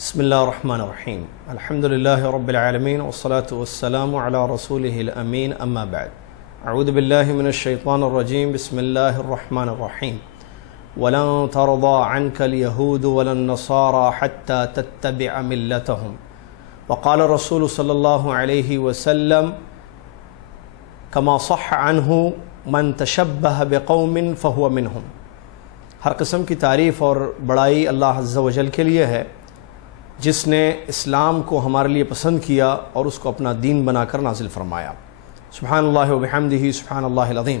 بسم الله الرحمن الرحيم. الحمد لله رب العالمين والصلاة والسلام على رسوله الأمين. أما بعد، أعوذ بالله من الشيطان الرجيم. بسم الله الرحمن الرحيم. ولن ترضى عنك اليهود ولا النصارى حتى تتبع ملتهم. وقال الرسول صلى الله عليه وسلم كما صح عنه من تشبه بقوم فهو منهم. ہر قسم کی تعریف اور بڑائی اللہ عز و جل کے لیے ہے، جس نے اسلام کو ہمارے لیے پسند کیا اور اس کو اپنا دین بنا کر نازل فرمایا۔ سبحان اللہ و بحمدہ سبحان اللہ العظیم۔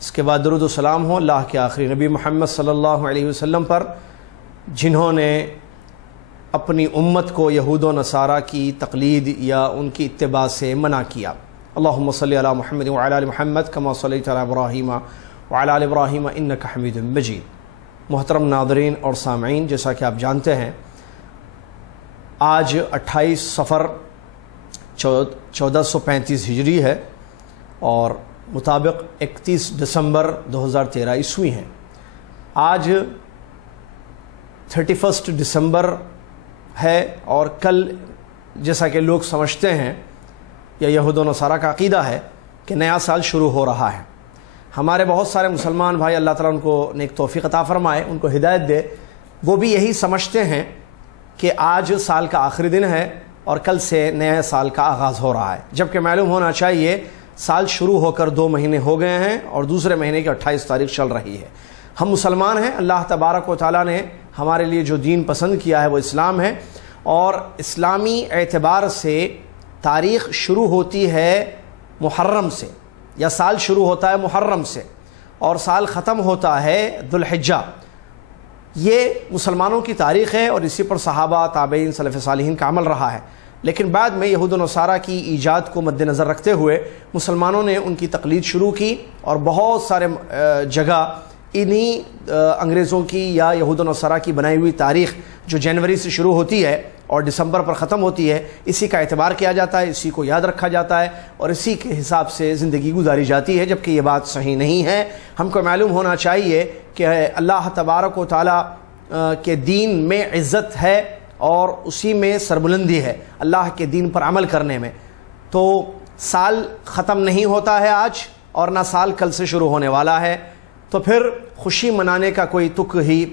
اس کے بعد درود و سلام ہو اللہ کے آخری نبی محمد صلی اللہ علیہ وسلم پر، جنہوں نے اپنی امت کو یہود و نصارہ کی تقلید یا ان کی اتباع سے منع کیا۔ اللہم صلی علی محمد وعلی آل محمد کما صلیت علی ابراہیم وعلی آل ابراہیم انک حمید مجید۔ محترم ناظرین اور سامعین، جیسا کہ آپ جانتے ہیں، آج 28 صفر 1435 ہجری ہے اور مطابق 31 دسمبر 2013 عیسوی ہیں۔ آج 31 دسمبر ہے اور کل، جیسا کہ لوگ سمجھتے ہیں یا یہود و نصارہ کا عقیدہ ہے، کہ نیا سال شروع ہو رہا ہے۔ ہمارے بہت سارے مسلمان بھائی، اللہ تعالیٰ ان کو نیک توفیق عطا فرمائے، ان کو ہدایت دے، وہ بھی یہی سمجھتے ہیں کہ آج سال کا آخری دن ہے اور کل سے نئے سال کا آغاز ہو رہا ہے، جبکہ معلوم ہونا چاہیے سال شروع ہو کر 2 مہینے ہو گئے ہیں اور دوسرے مہینے کی 28 تاریخ چل رہی ہے۔ ہم مسلمان ہیں، اللہ تبارک و تعالیٰ نے ہمارے لیے جو دین پسند کیا ہے وہ اسلام ہے، اور اسلامی اعتبار سے تاریخ شروع ہوتی ہے محرم سے، یا سال شروع ہوتا ہے محرم سے اور سال ختم ہوتا ہے ذوالحجہ۔ یہ مسلمانوں کی تاریخ ہے اور اسی پر صحابہ، تابعین، سلف صالحین کا عمل رہا ہے، لیکن بعد میں یہود و نصارہ کی ایجاد کو مد نظر رکھتے ہوئے مسلمانوں نے ان کی تقلید شروع کی اور بہت سارے جگہ انہی انگریزوں کی یا یہود و نصارہ کی بنائی ہوئی تاریخ جو جنوری سے شروع ہوتی ہے اور دسمبر پر ختم ہوتی ہے، اسی کا اعتبار کیا جاتا ہے، اسی کو یاد رکھا جاتا ہے اور اسی کے حساب سے زندگی گزاری جاتی ہے، جبکہ یہ بات صحیح نہیں ہے۔ ہم کو معلوم ہونا چاہیے کہ اللہ تبارک و تعالیٰ کے دین میں عزت ہے اور اسی میں سربلندی ہے، اللہ کے دین پر عمل کرنے میں۔ تو سال ختم نہیں ہوتا ہے آج، اور نہ سال کل سے شروع ہونے والا ہے، تو پھر خوشی منانے کا کوئی تک ہی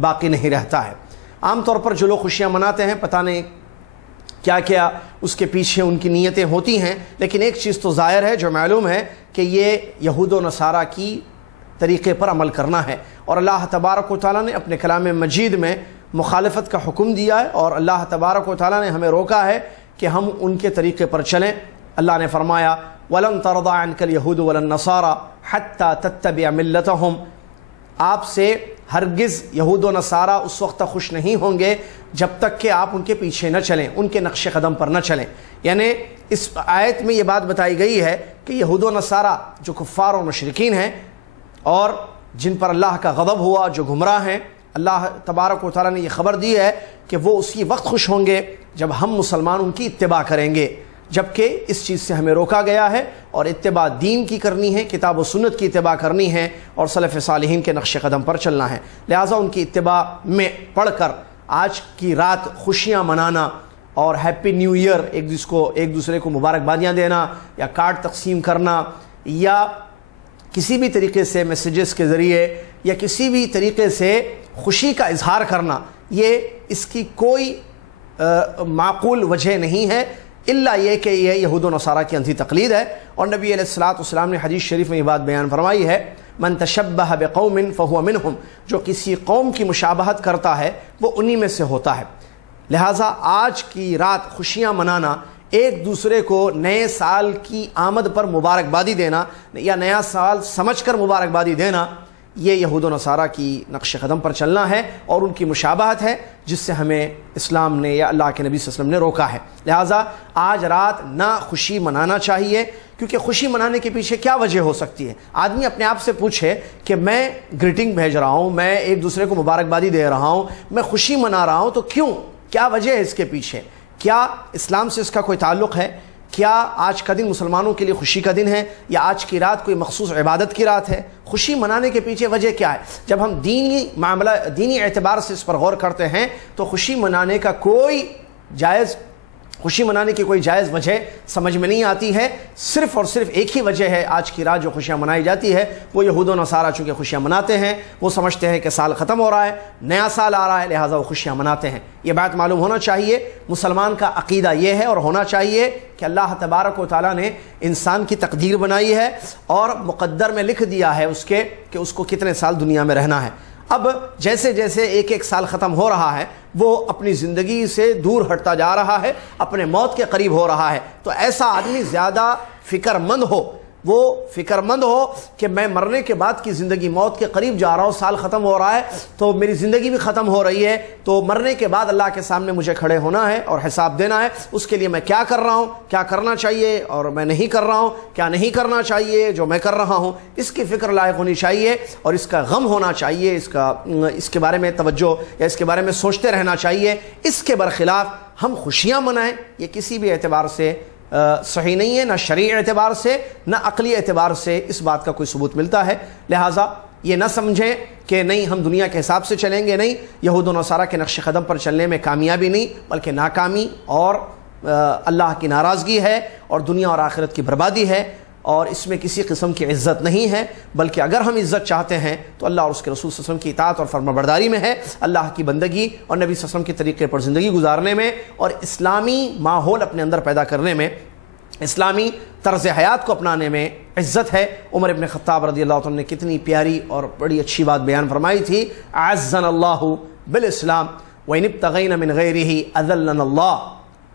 باقی نہیں رہتا ہے۔ عام طور پر جو لوگ خوشیاں مناتے ہیں، پتہ نہیں کیا کیا اس کے پیچھے ان کی نیتیں ہوتی ہیں، لیکن ایک چیز تو ظاہر ہے جو معلوم ہے کہ یہ یہود و نصارہ کی طریقے پر عمل کرنا ہے، اور اللہ تبارک و تعالیٰ نے اپنے کلام مجید میں مخالفت کا حکم دیا ہے، اور اللہ تبارک و تعالیٰ نے ہمیں روکا ہے کہ ہم ان کے طریقے پر چلیں۔ اللہ نے فرمایا وَلَن تَرْضَىٰ عَنْكَ الْيَهُودُ وَلَا النَّصَارَىٰ حَتَّىٰ تَتَّبِعَ مِلَّتَهُمْ۔ آپ سے ہرگز یہود و نصارہ اس وقت تک خوش نہیں ہوں گے جب تک کہ آپ ان کے پیچھے نہ چلیں، ان کے نقش قدم پر نہ چلیں۔ یعنی اس آیت میں یہ بات بتائی گئی ہے کہ یہود و نصارہ جو کفار اور مشرکین ہیں اور جن پر اللہ کا غضب ہوا، جو گمراہ ہیں، اللہ تبارک و تعالیٰ نے یہ خبر دی ہے کہ وہ اسی وقت خوش ہوں گے جب ہم مسلمان ان کی اتباع کریں گے، جبکہ اس چیز سے ہمیں روکا گیا ہے، اور اتباع دین کی کرنی ہے، کتاب و سنت کی اتباع کرنی ہے اور سلف صالحین کے نقش قدم پر چلنا ہے۔ لہٰذا ان کی اتباع میں پڑھ کر آج کی رات خوشیاں منانا اور ہیپی نیو ایئر ایک دوسرے کو مبارکبادیاں دینا یا کارڈ تقسیم کرنا یا کسی بھی طریقے سے میسیجز کے ذریعے یا کسی بھی طریقے سے خوشی کا اظہار کرنا، یہ اس کی کوئی معقول وجہ نہیں ہے، الا یہ کہ یہ یہود و نصارہ کی اندھی تقلید ہے۔ اور نبی علیہ الصلوۃ والسلام نے حدیث شریف میں یہ بات بیان فرمائی ہے، من تشبہ بقوم فہو منہم، جو کسی قوم کی مشابہت کرتا ہے وہ انہی میں سے ہوتا ہے۔ لہٰذا آج کی رات خوشیاں منانا، ایک دوسرے کو نئے سال کی آمد پر مبارکبادی دینا یا نیا سال سمجھ کر مبارکبادی دینا، یہ یہود و نصارہ کی نقش قدم پر چلنا ہے اور ان کی مشابہت ہے، جس سے ہمیں اسلام نے یا اللہ کے نبی صلی اللہ علیہ وسلم نے روکا ہے۔ لہٰذا آج رات نہ خوشی منانا چاہیے، کیونکہ خوشی منانے کے پیچھے کیا وجہ ہو سکتی ہے؟ آدمی اپنے آپ سے پوچھے کہ میں گریٹنگ بھیج رہا ہوں، میں ایک دوسرے کو مبارکبادی دے رہا ہوں، میں خوشی منا رہا ہوں، تو کیوں؟ کیا وجہ ہے اس کے پیچھے؟ کیا اسلام سے اس کا کوئی تعلق ہے؟ کیا آج کا دن مسلمانوں کے لیے خوشی کا دن ہے یا آج کی رات کوئی مخصوص عبادت کی رات ہے؟ خوشی منانے کے پیچھے وجہ کیا ہے؟ جب ہم دینی اعتبار سے اس پر غور کرتے ہیں تو خوشی منانے کی کوئی جائز وجہ سمجھ میں نہیں آتی ہے۔ صرف اور صرف ایک ہی وجہ ہے آج کی رات جو خوشیاں منائی جاتی ہے، وہ یہود و نصارہ چونکہ خوشیاں مناتے ہیں، وہ سمجھتے ہیں کہ سال ختم ہو رہا ہے، نیا سال آ رہا ہے، لہٰذا وہ خوشیاں مناتے ہیں۔ یہ بات معلوم ہونا چاہیے، مسلمان کا عقیدہ یہ ہے اور ہونا چاہیے کہ اللہ تبارک و تعالیٰ نے انسان کی تقدیر بنائی ہے اور مقدر میں لکھ دیا ہے کہ اس کو کتنے سال دنیا میں رہنا ہے۔ اب جیسے جیسے ایک ایک سال ختم ہو رہا ہے، وہ اپنی زندگی سے دور ہٹتا جا رہا ہے، اپنے موت کے قریب ہو رہا ہے، تو ایسا آدمی زیادہ فکر مند ہو کہ میں مرنے کے بعد کی زندگی موت کے قریب جا رہا ہوں، سال ختم ہو رہا ہے تو میری زندگی بھی ختم ہو رہی ہے، تو مرنے کے بعد اللہ کے سامنے مجھے کھڑے ہونا ہے اور حساب دینا ہے، اس کے لیے میں کیا کر رہا ہوں، کیا کرنا چاہیے اور میں نہیں کر رہا ہوں، کیا نہیں کرنا چاہیے جو میں کر رہا ہوں، اس کی فکر لائق ہونی چاہیے اور اس کا غم ہونا چاہیے، اس کے بارے میں توجہ یا اس کے بارے میں سوچتے رہنا چاہیے۔ اس کے برخلاف ہم خوشیاں منائیں، یہ کسی بھی اعتبار سے صحیح نہیں ہے، نہ شرعی اعتبار سے نہ عقلی اعتبار سے اس بات کا کوئی ثبوت ملتا ہے۔ لہٰذا یہ نہ سمجھیں کہ نہیں ہم دنیا کے حساب سے چلیں گے، نہیں، یہود و نصارہ کے نقش قدم پر چلنے میں کامیابی نہیں بلکہ ناکامی اور اللہ کی ناراضگی ہے اور دنیا اور آخرت کی بربادی ہے، اور اس میں کسی قسم کی عزت نہیں ہے، بلکہ اگر ہم عزت چاہتے ہیں تو اللہ اور اس کے رسول صلی اللہ علیہ وسلم کی اطاعت اور فرمانبرداری میں ہے، اللہ کی بندگی اور نبی صلی اللہ علیہ وسلم کے طریقے پر زندگی گزارنے میں اور اسلامی ماحول اپنے اندر پیدا کرنے میں، اسلامی طرز حیات کو اپنانے میں عزت ہے۔ عمر ابن خطاب رضی اللہ عنہ نے کتنی پیاری اور بڑی اچھی بات بیان فرمائی تھی، اعزنا اللہ بالاسلام وان ابتغینا من غیرہ اذلنا اللہ،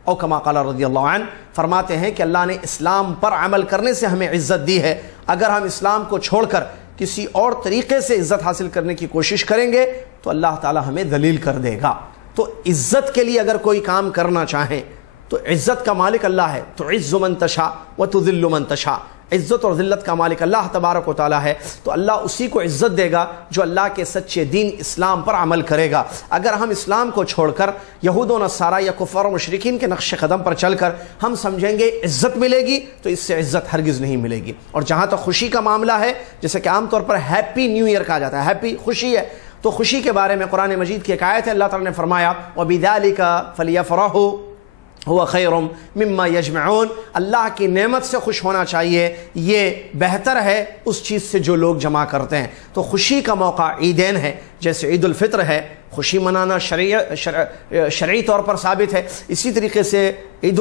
او کما قال رضی اللہ عنہ، فرماتے ہیں کہ اللہ نے اسلام پر عمل کرنے سے ہمیں عزت دی ہے، اگر ہم اسلام کو چھوڑ کر کسی اور طریقے سے عزت حاصل کرنے کی کوشش کریں گے تو اللہ تعالی ہمیں ذلیل کر دے گا۔ تو عزت کے لیے اگر کوئی کام کرنا چاہیں تو عزت کا مالک اللہ ہے، تو تعز من تشاء وتذل من تشاء، عزت اور ذلت کا مالک اللہ تبارک و تعالیٰ ہے، تو اللہ اسی کو عزت دے گا جو اللہ کے سچے دین اسلام پر عمل کرے گا۔ اگر ہم اسلام کو چھوڑ کر یہود و نصارہ یا کفار و مشرکین کے نقش قدم پر چل کر ہم سمجھیں گے عزت ملے گی، تو اس سے عزت ہرگز نہیں ملے گی۔ اور جہاں تک خوشی کا معاملہ ہے، جیسے کہ عام طور پر ہیپی نیو ایئر کہا جاتا ہے، ہیپی خوشی ہے، تو خوشی کے بارے میں قرآن مجید کی ایک آیت ہے، اللہ تعالیٰ نے فرمایا وَبِذَلِكَ فَلْيَفْرَحُوا هو خیر مما یجمعون، اللہ کی نعمت سے خوش ہونا چاہیے، یہ بہتر ہے اس چیز سے جو لوگ جمع کرتے ہیں۔ تو خوشی کا موقع عیدین ہے، جیسے عید الفطر ہے، خوشی منانا شرعی طور پر ثابت ہے، اسی طریقے سے عید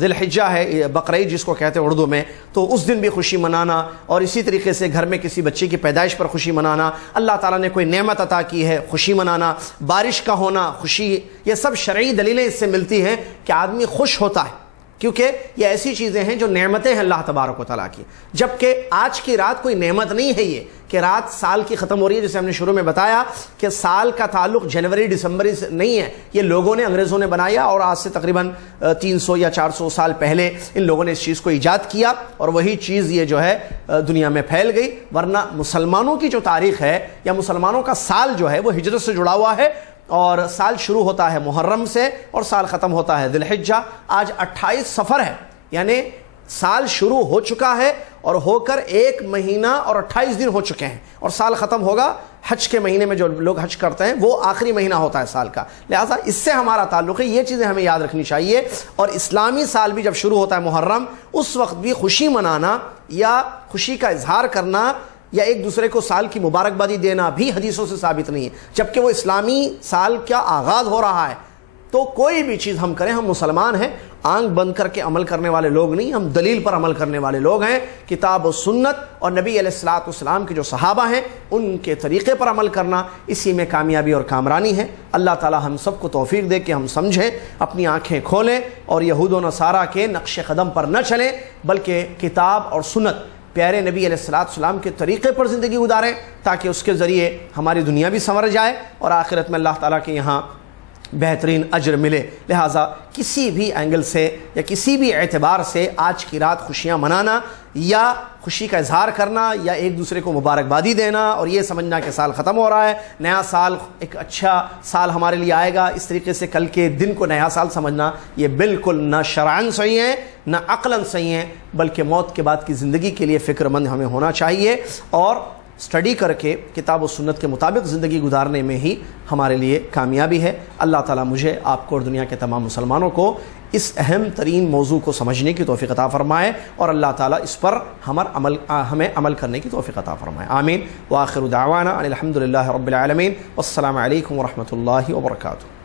ذی الحجہ ہے، بقرعید جس کو کہتے ہیں اردو میں، تو اس دن بھی خوشی منانا، اور اسی طریقے سے گھر میں کسی بچے کی پیدائش پر خوشی منانا، اللہ تعالیٰ نے کوئی نعمت عطا کی ہے خوشی منانا، بارش کا ہونا خوشی، یہ سب شرعی دلیلیں اس سے ملتی ہیں کہ آدمی خوش ہوتا ہے، کیونکہ یہ ایسی چیزیں ہیں جو نعمتیں ہیں اللہ تبارک و تعالیٰ کی۔ جبکہ آج کی رات کوئی نعمت نہیں ہے، یہ کہ رات سال کی ختم ہو رہی ہے، جیسے ہم نے شروع میں بتایا کہ سال کا تعلق جنوری دسمبر سے نہیں ہے، یہ لوگوں نے، انگریزوں نے بنایا، اور آج سے تقریباً 300 یا 400 سال پہلے ان لوگوں نے اس چیز کو ایجاد کیا، اور وہی چیز یہ جو ہے دنیا میں پھیل گئی۔ ورنہ مسلمانوں کی جو تاریخ ہے یا مسلمانوں کا سال جو ہے وہ ہجرت سے جڑا ہوا ہے، اور سال شروع ہوتا ہے محرم سے اور سال ختم ہوتا ہے ذی الحجہ۔ آج 28 صفر ہے، یعنی سال شروع ہو چکا ہے اور ہو کر 1 مہینہ اور 28 دن ہو چکے ہیں، اور سال ختم ہوگا حج کے مہینے میں، جو لوگ حج کرتے ہیں وہ آخری مہینہ ہوتا ہے سال کا، لہٰذا اس سے ہمارا تعلق ہے، یہ چیزیں ہمیں یاد رکھنی چاہیے۔ اور اسلامی سال بھی جب شروع ہوتا ہے محرم، اس وقت بھی خوشی منانا یا خوشی کا اظہار کرنا یا ایک دوسرے کو سال کی مبارکبادی دینا بھی حدیثوں سے ثابت نہیں ہے، جبکہ وہ اسلامی سال کا آغاز ہو رہا ہے۔ تو کوئی بھی چیز ہم کریں، ہم مسلمان ہیں، آنکھ بند کر کے عمل کرنے والے لوگ نہیں، ہم دلیل پر عمل کرنے والے لوگ ہیں، کتاب و سنت اور نبی علیہ الصلوۃ والسلام کے جو صحابہ ہیں ان کے طریقے پر عمل کرنا، اسی میں کامیابی اور کامرانی ہے۔ اللہ تعالی ہم سب کو توفیق دے کہ ہم سمجھیں، اپنی آنکھیں کھولیں اور یہود و نصارہ کے نقش قدم پر نہ چلیں، بلکہ کتاب اور سنت پیارے نبی علیہ الصلوۃ والسلام کے طریقے پر زندگی گزاریں، تاکہ اس کے ذریعے ہماری دنیا بھی سنور جائے اور آخرت میں اللہ تعالیٰ کے یہاں بہترین اجر ملے۔ لہٰذا کسی بھی اینگل سے یا کسی بھی اعتبار سے آج کی رات خوشیاں منانا یا خوشی کا اظہار کرنا یا ایک دوسرے کو مبارکبادی دینا اور یہ سمجھنا کہ سال ختم ہو رہا ہے، نیا سال ایک اچھا سال ہمارے لیے آئے گا، اس طریقے سے کل کے دن کو نیا سال سمجھنا، یہ بالکل نہ شرعاً صحیح ہے نہ عقلاً صحیح ہے، بلکہ موت کے بعد کی زندگی کے لیے فکر مند ہمیں ہونا چاہیے اور اسٹڈی کر کے کتاب و سنت کے مطابق زندگی گزارنے میں ہی ہمارے لیے کامیابی ہے۔ اللہ تعالیٰ مجھے، آپ کو اور دنیا کے تمام مسلمانوں کو اس اہم ترین موضوع کو سمجھنے کی توفیق عطا فرمائے اور اللہ تعالیٰ اس پر ہمیں عمل کرنے کی توفیق عطا فرمائے۔ آمین۔ وآخر دعوانا ان الحمد للہ رب العالمین، والسلام علیکم ورحمۃ اللہ وبرکاتہ۔